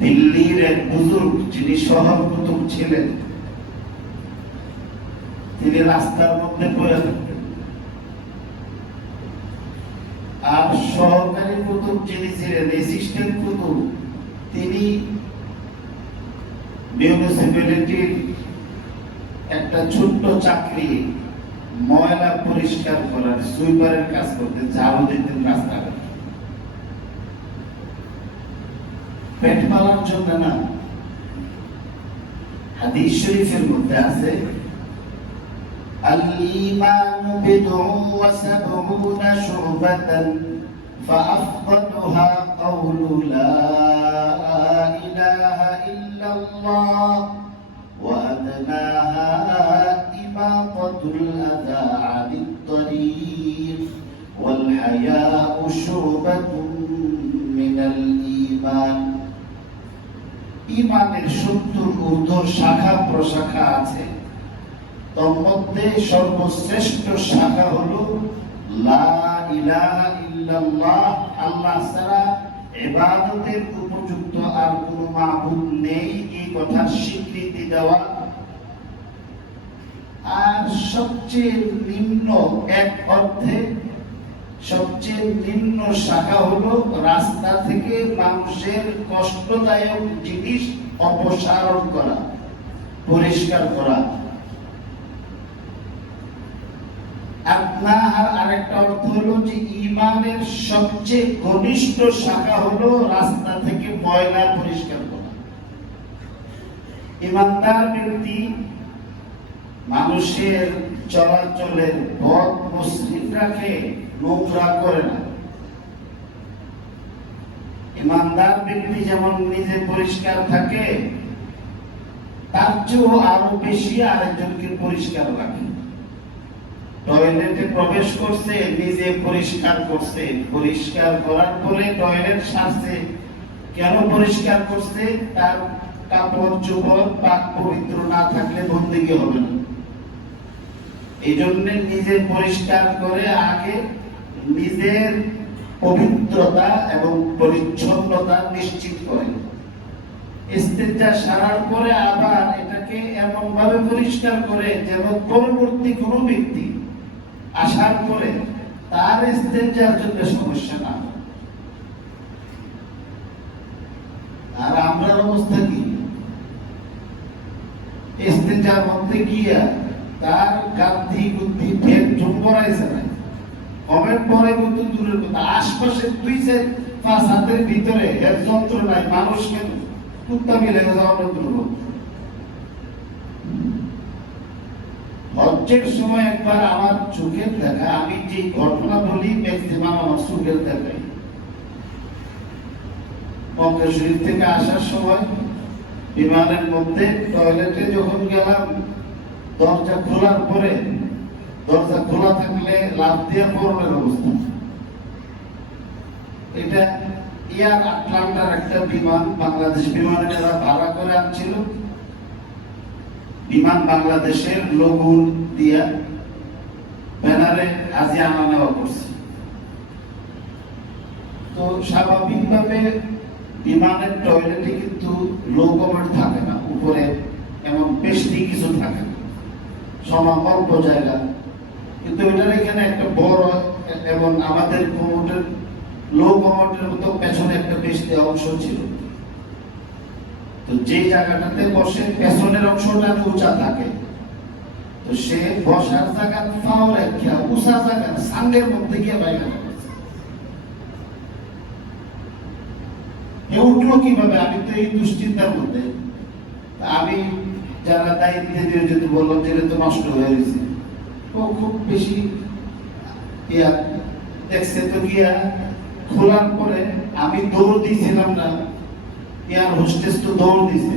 দিল্লির এক বুজুর্গ যিনি শহর কুতুব ছিলেন, তিনি রাস্তার মধ্যে পড়ে থাকতেন। আর সহকারী কুতুব যিনি ছিলেন, অ্যাসিস্ট্যান্ট কুতুব, তিনি মিউনিসিপ্যালিটির একটা ছোট্ট চাকরি, ময়লা পরিষ্কার করার, সুইপারের কাজ করতে, ঝাড়ু দিতেন রাস্তাঘাট। পেট পালার জন্য না। হাদিস শরীফের মধ্যে আছে, আল ঈমানু বিদউন ওয়া সাবউনা শুবাতান ফাআফদালুহা কাওলু লা ইলাহা ইল্লাল্লাহ ওয়া আদনাহা ইমাতাতুল আযা আনিত তরিক ওয়াল হায়াউ শুবাতুন মিনাল ঈমান। ঈমানের 70 ঊর্ধ্ব শাখা প্রশাখা আছে, তার মধ্যে সর্বশ্রেষ্ঠ শাখা হলো লা ইলাহা ইল্লাল্লাহ, আল্লাহ ছাড়া ইবাদতের উপযুক্ত আর কোনো মাবুদ নেই, এই কথার স্বীকৃতি দেওয়া। আর সবচেয়ে নিম্ন, এক অর্থে সবচেয়ে নিম্ন শাখা হলো রাস্তা থেকে মানুষের কষ্টদায়ক জিনিস অপসারণ করা, পরিষ্কার করা। আর আরেকটা অর্থ হলো যে ঈমানের সবচেয়ে ঘনিষ্ঠ শাখা হলো রাস্তা থেকে ময়লা পরিষ্কার করা। ঈমানদার ব্যক্তি মানুষের চলাচলের পথ মসৃণ রাখে, নোংরা করে না। ঈমানদার ব্যক্তি যেমন নিজে পরিষ্কার থাকে, তার চেয়েও আরো বেশি আরেকজনকে পরিষ্কার রাখে। টয়লেটে প্রবেশ করছে, নিজে পরিষ্কার করছে, পরিষ্কার করার পরে টয়লেট সারছে। কেন পরিষ্কার করছে? তার কাপড় চোপড় পাক পবিত্র না থাকলে বন্দেগী হবে না। এই জন্য নিজে পরিষ্কার করে আগে নিজের পবিত্রতা এবং পরিচ্ছন্নতা নিশ্চিত করে, ইস্তেঞ্জা সারার পরে আবার এটাকে এমন ভাবে পরিষ্কার করে যেন পরবর্তী কোনো ব্যক্তি আসার পরে তার ইস্তেঞ্জার জন্য সমস্যা না। আর আমরা অবস্থা কি? ইস্তেঞ্জার মধ্যে গিয়া তার গাদ্ধি বুদ্ধি ফের জুম্বরাইছে না, কমেন্ট পরে কিন্তু দূরের কথা, আশপাশে 2-5 হাতের ভিতরে এর যন্ত্র নাই, মানুষ কেন কুত্তা মিলে যাওয়ার দুর্ভোগ। হজ্জের সময় একবার আমার চোখের দেখা, আমি যে ঘটনা বলি ম্যাক্সিমাম আমার চোখের দেখাই। মক্কা শরীফ থেকে আসার সময় বিমানের মধ্যে টয়লেটে যখন গেলাম, দরজা খোলার পরে, দরজা খোলা থাকলে লাফ দিয়ে পড়ার অবস্থা। এটা এয়ার আটলান্টার একটা বিমান, বাংলাদেশ বিমানে যারা ভাড়া করে আনছিল, বিমান বাংলাদেশের লোগো দিয়া ব্যানারে হাজি আনা নেওয়া করছে। তো স্বাভাবিকভাবে বিমানের টয়লেটে কিন্তু লো কমেন্ট থাকে না, উপরে এমন বেশি কিছু থাকে না, সমান অল্প জায়গা। কিন্তু এটার এখানে একটা বড় এবং আমাদের কোমরের লো কমোডের মতো পেছনে একটা বেশ অংশ ছিল। তো যে জায়গাটাতে বসে পেছনের অংশটা উঁচা থাকে, তো সে বসার জায়গা পাও রেখা উঁচা জায়গা সাঙ্গের মধ্যে গিয়ে বাইরে উঠলো কিভাবে? আমি তো এই দুশ্চিন্তার মধ্যে। আমি যারা দায়িত্বে দিয়ে যেতে বললাম যে তো নষ্ট হয়ে গেছে, ও খুব বেশি দেখছে। তো গিয়া খোলার পরে আমি দৌড় দিয়েছিলাম না, এয়ার হোস্টেস তো দৌড় দিয়েছে।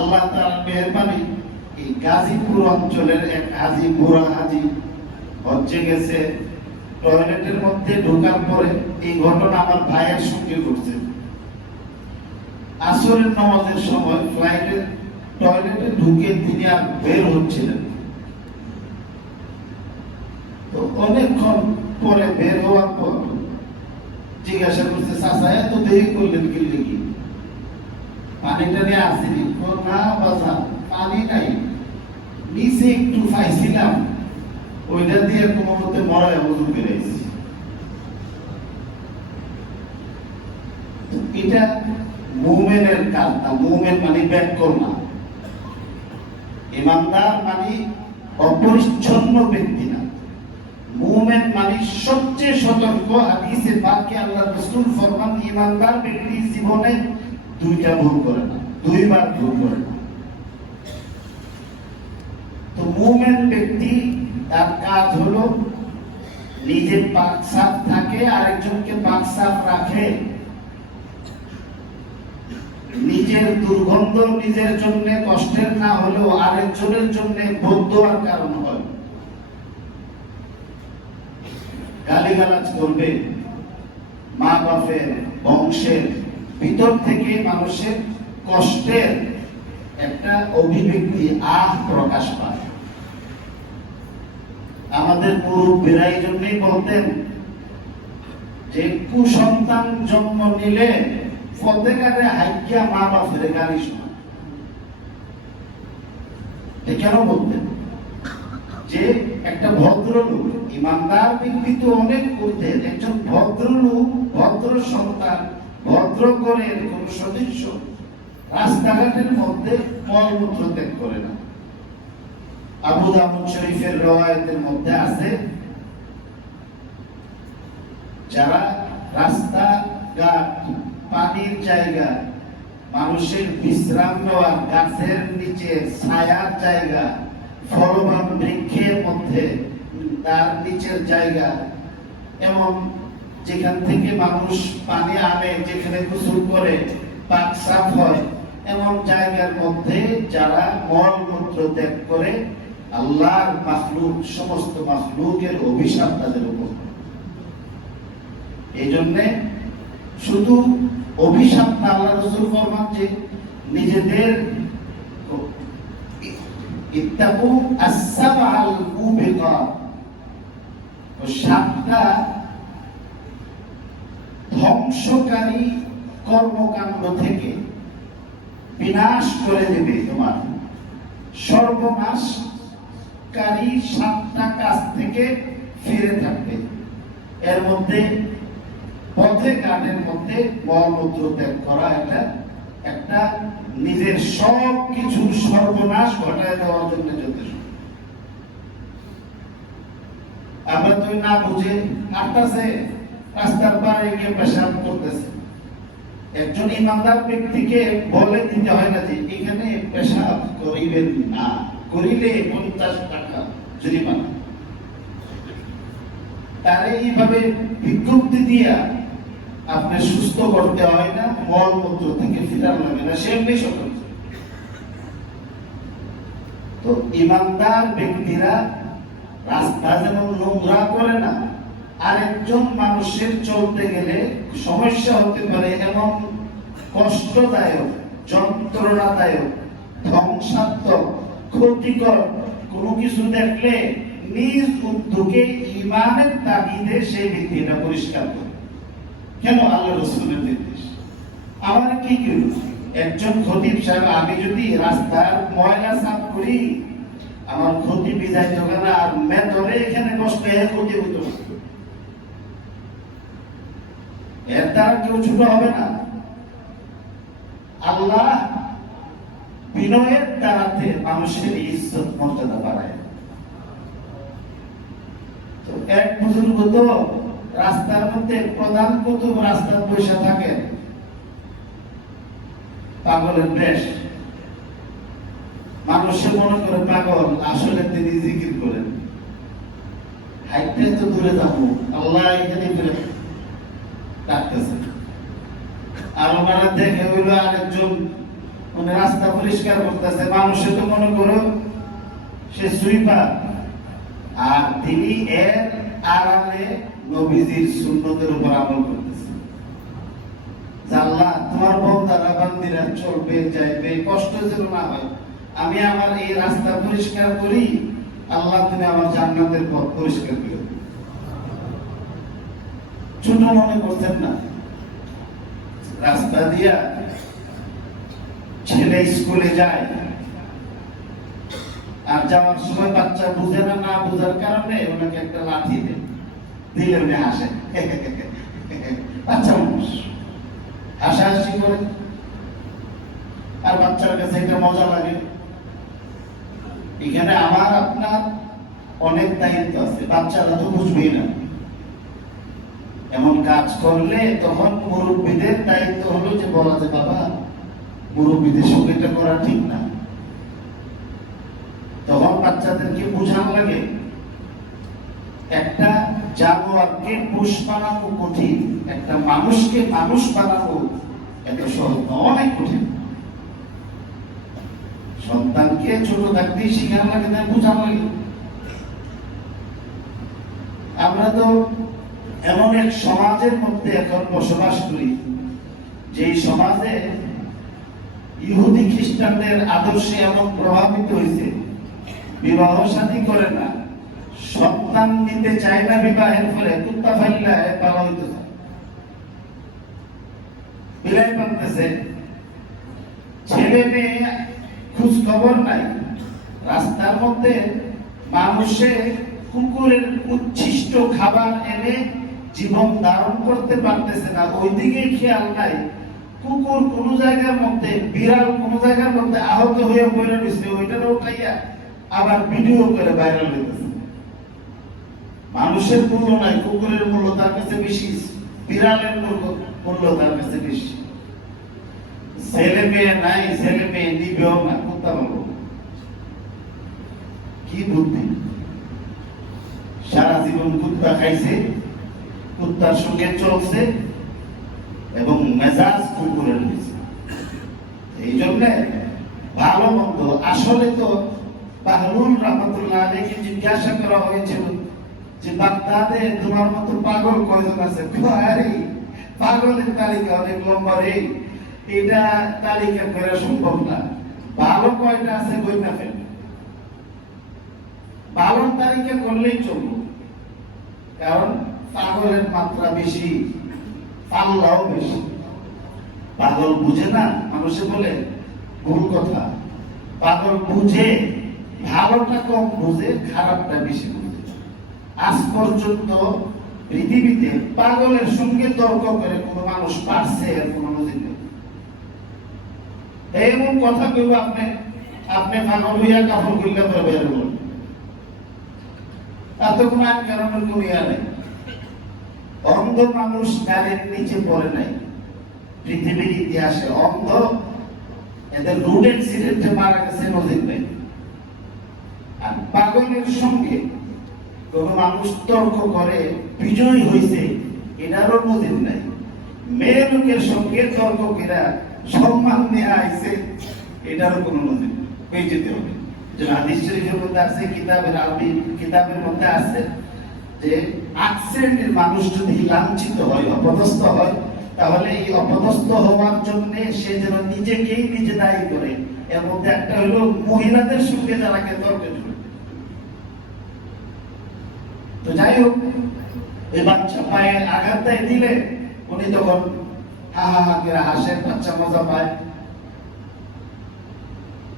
আল্লাহ তাআলার মেহেরবানি, এই গাজীপুর অঞ্চলের এক হাজি, বুড়া হাজি হজ্জে গেছে, টয়লেটের মধ্যে ঢোকার পরে এই ঘটনা আমার ভাইয়ের সঙ্গে ঘটছে। আসরের নামাজের সময় ফ্লাইটের টয়লেটে ঢুকে তিনি আর বের হচ্ছিলেন। তো অনেকক্ষণ পরে বের হওয়ার পর জিজ্ঞাসা করছে, চাচা এত দেরি করলেন কি লিখি, পানিটা নিয়ে আসেনি? না বাজা, পানি নাই, নিচে একটু পাইছিলাম, ওইটা দিয়ে কোনো মতে মরায় ওজন বেড়েছি। এটা মুমিনের কাজ না। মুমিন মানে ব্যাককল না। ইমানদার মানে অপরিচ্ছন্ন ব্যক্তি না। মুমিন মানে সবচেয়ে সতর্ক। হাদিসে পাকে আল্লাহ রাসূল ফরমান, ইমানদার ব্যক্তি জীবনে দুইটা ভুল করে না, দুইবার ভুল করে না। তো মুমিন ব্যক্তি তার কাজ হলো নিজে পাক সাফ থাকে, আরেকজনকে পাক সাফ রাখে। নিজের দুর্গন্ধ নিজের জন্য কষ্টের না হলেও আরেকজনের জন্য বদদোয়ার কারণ হয়। গালিগালাজ করবে, মা বাপের বংশের ভিতর থেকে মানুষের কষ্টের একটা অভিব্যক্তি প্রকাশ পায়। আমাদের মুরব্বীরা এই জন্যই বলতেন যে কুসন্তান জন্ম নিলে ফতেগারে হাইকিয়া মা বাপের গালি শোনা। কেন বলতেন? যে একটা ভদ্রলোক, ইমানদার ব্যক্তি তো অনেক করতেন, একজন ভদ্রলোক, ভদ্র সন্তান, ভদ্র ঘরের কোন সদস্য রাস্তাঘাটের মধ্যে মলমূত্র ত্যাগ করে না। আবু দাউদ শরীফের রওয়ায়াতের মধ্যে আছে, যারা রাস্তাঘাট, পানির জায়গা, মানুষের বিশ্রাম নেওয়ার গাছের নিচে ছায়ার জায়গা, ফলবান বৃক্ষের মধ্যে তার নিচের জায়গা, এমন যেখান থেকে মানুষ পানি আনে, যেখানে গোসল করে পাক সাফ হয়, এমন জায়গার মধ্যে যারা মলমূত্র ত্যাগ করে, আল্লাহর মাখলুক, সমস্ত মাখলুকের অভিশাপ তাদের উপর। এই জন্যে শুধু অভিশাপ না, আল্লাহ রাসূল ফরমান যে নিজেদের ইত্তাকু আস-সাবআল মুবিকাত, সাতটা ধ্বংসকারী কর্মকাণ্ড থেকে বিনাশ করে দেবে, তোমার সর্বনাশকারী সাতটা কাজ থেকে ফিরে থাকবে। এর মধ্যে পথে ঘাটের মধ্যে মলমূত্র ত্যাগ করা, এটা একটা নিজের সব কিছুর সর্বনাশ ঘটায় দেওয়ার জন্য যথেষ্ট। আমরা তো না বুঝে হাঁটতেছে, রাস্তার পাড়ে গিয়ে পেশাব করতেছে। একজন ইমানদার ব্যক্তিকে বলে দিতে হয় না যে এখানে পেশাব করিবেন না, করিলে 50 টাকা জরিমানা। তারে এইভাবে বিজ্ঞপ্তি দিয়া আপনি সুস্থ করতে হয় না, মলমূত্র থেকে ফিরার লাগে না, সে এমনি সতর্ক। তো ইমানদার ব্যক্তিরা রাস্তা যেমন নোংরা করে না, আরেকজন মানুষের চলতে গেলে সমস্যা হতে পারে এমন কষ্টদায়ক, যন্ত্রণাদায়ক, ধ্বংসাত্মক, ক্ষতিকর কোনো কিছু দেখলে নিজ উদ্যোগে ইমানের তাগিদে সেই ব্যক্তিটা পরিষ্কার করে। কেন? আল্লাহ রাসূলের নির্দেশ। আমার কি করব? একজন খতিব সাহেব, আমি যদি রাস্তার ময়লা সাফ করি, আমার ক্ষতি বিদায় হবে না, আর মেতরে এখানে বসলে ক্ষতি হতো, এর দ্বারা কেউ ছোট হবে না। আল্লাহ বিনয়ের দ্বারাতে মানুষের ইজ্জত মর্যাদা বাড়ায়। তো এক বুজুর্গ তো রাস্তার মধ্যে প্রধান কুতুব রাস্তার বসে থাকে, পাগলের বেশ। মানুষে মনে করে পাগল, আসলে তিনি জিকির করেন। হাইটে তো দূরে যাবো, আল্লাহ এখানে ফিরে ডাকতেছে। আর ওনারা দেখে হইলো আরেকজন মানে রাস্তা পরিষ্কার করতেছে, মানুষে তো মনে করো সে সুইপার, আর তিনি এর আড়ালে নবীজির সুন্নতের উপর আমল করতেছে। আল্লাহ তোমার বন্দারা বান্দিরা চলবে যাইবে, কষ্ট যেন না হয়, আমি আমার এই রাস্তা পরিষ্কার করি, আল্লাহ তুমি আমার জান্নাতের পথ পরিষ্কার করে। ছোট মনে করছেন না। রাস্তা দিয়া ছেলে স্কুলে যায়, আর যাওয়ার সময় বাচ্চা বুঝে না, না বুঝার কারণে ওনাকে একটা লাঠি দিলে উনি হাসে। বাচ্চা মানুষ হাসাহাসি করে, আর বাচ্চার কাছে এটা মজা লাগে। এখানে আমার আপনার অনেক দায়িত্ব আছে, বাচ্চারা তো বুঝবেই না। এমন কাজ করলে তখন মুরব্বীদের দায়িত্ব হলো যে বলা যে বাবা, মুরব্বীদের সঙ্গে এটা করা ঠিক না। তখন বাচ্চাদেরকে বোঝানো লাগে একটা জানোয়ারকে পোষ বানানো কঠিন, একটা মানুষকে মানুষ বানানো এত সহজ না, অনেক কঠিন। সন্তানকে ছোট থাকতেই শিখানো লাগে, তাই বোঝানো লাগে। আমরা তো এমন এক সমাজের মধ্যে এখন বসবাস করি, যে সমাজে ইহুদি খ্রিস্টানদের আদর্শে এমন প্রভাবিত হয়েছে, বিবাহ শাদী করে না, সন্তান নিতে চায় না, বিবাহের ফলে কুত্তা ফাইল্লায় পালা হইতে চায়, বিলাই পানতেছে, ছেলে মেয়ে খোঁজ খবর নাই। রাস্তার মধ্যে মানুষে কুকুরের উচ্ছিষ্ট খাবার এনে জীবন ধারণ করতে পারতেছে না, ওইদিকে খেয়াল নাই। কুকুর কোন জায়গার মধ্যে, বিড়াল কোন জায়গার মধ্যে আহত হয়ে পড়ে রয়েছে, ওইটারও উঠাইয়া আবার ভিডিও করে ভাইরাল হইতেছে। মানুষের মূল্য নাই, কুকুরের মূল্য তার কাছে বেশি, বিড়ালের মূল্য তার কাছে বেশি। ছেলে মেয়ে নাই, ছেলে মেয়ে নিবেও না, কুত্তা বলবো। কি বুদ্ধি! সারা জীবন কুত্তা খাইছে, কুত্তার সঙ্গে চলছে, এবং মেজাজ কুকুরের হয়েছে। এই জন্য ভালো মন্দ, আসলে তো বাহলুল রহমতুল্লাহ আলাইহিকে জিজ্ঞাসা করা হয়েছিল যে বাগদাদে তোমার মতো পাগল কয়জন আছে? আরে পাগলের তালিকা অনেক লম্বা রে, এটা তালিকা করা সম্ভব না। ভালো কয়টা আছে বই না ফেল, ভালো তালিকা করলেই চলবে, কারণ পাগলের মাত্রা বেশি, পাল্লাও বেশি। পাগল বুঝে না, মানুষে বলে ভুল কথা। পাগল বুঝে, ভালোটা কম বুঝে, খারাপটা বেশি বুঝে। আজ পর্যন্ত পৃথিবীতে পাগলের সঙ্গে তর্ক করে কোন মানুষ পারছে এর কোন নজির নেই। এমন কথা কেউ আপনি পাগল হইয়া কাপড় খুললে পরে বের হল, তার তো কোন আইন কারণের কোন ইয়া নেই। অন্ধ মানুষ গাড়ির নিচে পড়ে নাই পৃথিবীর ইতিহাসে। অন্ধ এদের রোড অ্যাক্সিডেন্টে মারা গেছে, নজির নেই। আর পাগলের সঙ্গে কোন মানুষ তর্ক করে বিজয় হয়েছে, এটারও নজির নাই। মেয়ে লোকের সঙ্গে তর্ক করে সম্মান নিয়ে আইছে, এটারও কোনো নজির পেয়ে যেতে হবে। যে হাদিস শরীফের মধ্যে আছে, কিতাবের আরবি কিতাবের মধ্যে আছে যে আকসেন্টের মানুষ যদি লাঞ্ছিত হয়, অপদস্থ হয়, তাহলে এই অপদস্থ হওয়ার জন্য সে যেন নিজেকেই নিজে দায়ী করে। এর মধ্যে একটা হলো মহিলাদের সঙ্গে যারা তর্কে জড়িত। তো যাই হোক, এই বাচ্চা পায়ে আঘাত দেয় দিলে উনি তখন হা হা হা করে হাসেন, বাচ্চা মজা পায়।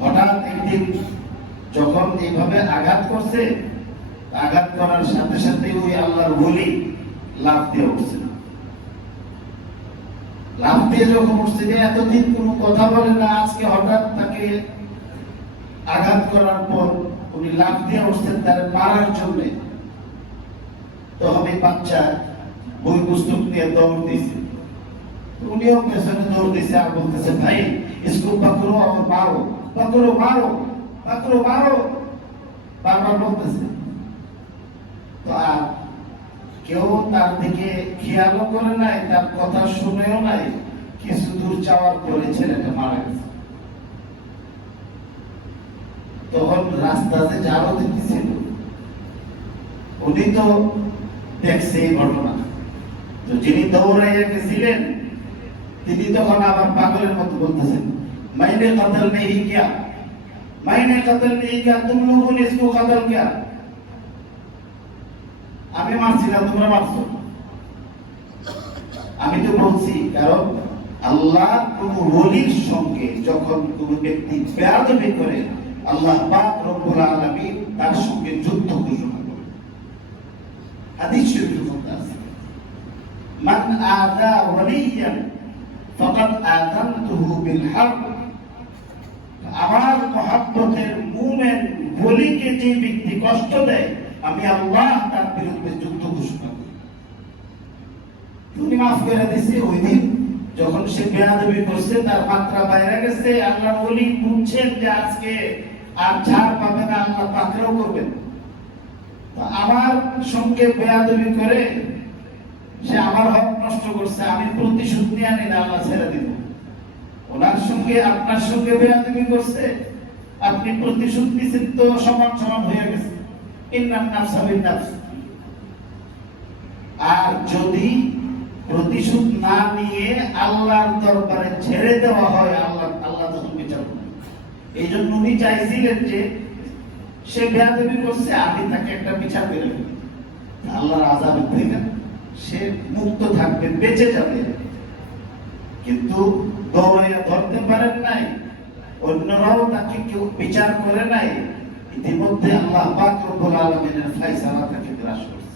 হঠাৎ একদিন যখন এইভাবে আঘাত করছে, আঘাত করার সাথে সাথে ওই আল্লাহর ওলি লাফ দিয়ে উঠছে। লাফ দিয়ে যখন উঠছে, যে এতদিন কোনো কথা বলে না, আজকে হঠাৎ তাকে আঘাত করার পর উনি লাফ দিয়ে উঠছেন তার মারার জন্য। তখন এই বাচ্চা বই পুস্তক নিয়ে দৌড় দিয়েছে, উনিও পেছনে দৌড় দিয়েছে, আর বলতেছে ভাই इसको पकड़ो और मारो, पकड़ो मारो, पकड़ो मारो, বারবার বলতেছে। তো আর কেউ তার দিকে খেয়ালও করে নাই, তার কথা শুনেও নাই। কিছু দূর যাওয়ার পরে ছেলেটা মারা গেছে। তখন রাস্তাতে যারও দেখেছিল, উনি তো দেখছে এই ঘটনা। তো যিনি দৌড়াইয়া গেছিলেন, তিনি তখন আবার পাগলের মতো বলতেছেন, मैंने कत्ल नहीं किया, मैंने कत्ल नहीं किया, तुम लोगों ने इसको कत्ल किया। আমি মারছি না, তোমরা মারছো। আমি তো বলছি, কারণ আল্লাহ কোন ওলির সঙ্গে যখন কোন ব্যক্তি বেয়াদবি করে, আল্লাহ পাক রব্বুল আলামিন তার সঙ্গে যুদ্ধ ঘোষণা করেন। হাদিস শরীফের মধ্যে আছে, মান আযা ওয়ালিয়ান ফাকাদ আযানতুহু বিল হারব। আমার মহব্বতের মুমিন ওলিকে যে ব্যক্তি কষ্ট দেয়, আমি আল্লাহ তার বিরুদ্ধে যুদ্ধ ঘোষণা করি। তুমি মাফ করে দিছি ওই দিন যখন সে বেয়াদবি করছে, তার মাত্রা বাইরে গেছে, আল্লাহ ওলি বুঝছেন যে আজকে আর ছাড় পাবে না, আল্লাহ পাকড়াও করবেন। তো আমার সঙ্গে বেয়াদবি করে সে আমার হক নষ্ট করছে, আমি প্রতিশোধ নিয়ে আনি না, আল্লাহ ছেড়ে দিব। ওনার সঙ্গে আপনার সঙ্গে বেয়াদবি করছে, আপনি প্রতিশোধ নিছেন, তো সমান সমান হয়ে গেছে। ইন্নান নাফসা বিন নাফস। আর যদি প্রতিশোধ না নিয়ে আল্লাহর দরবারে ছেড়ে দেওয়া হয়, আল্লাহ তখন বিচার করবেন। এই জন্য উনি চাইছিলেন যে সে বেয়াদবি করছে, আমি তাকে একটা বিচার করে ফেলি, আল্লাহর আযাব থেকে সে মুক্ত থাকবে, বেঁচে যাবে। কিন্তু দৌড়াইয়া ধরতে পারেন নাই, অন্যরাও তাকে কেউ বিচার করে নাই, ইতিমধ্যে আল্লাহ পাক রব্বুল আলামিনের ফয়সালা তাকে গ্রাস করছে।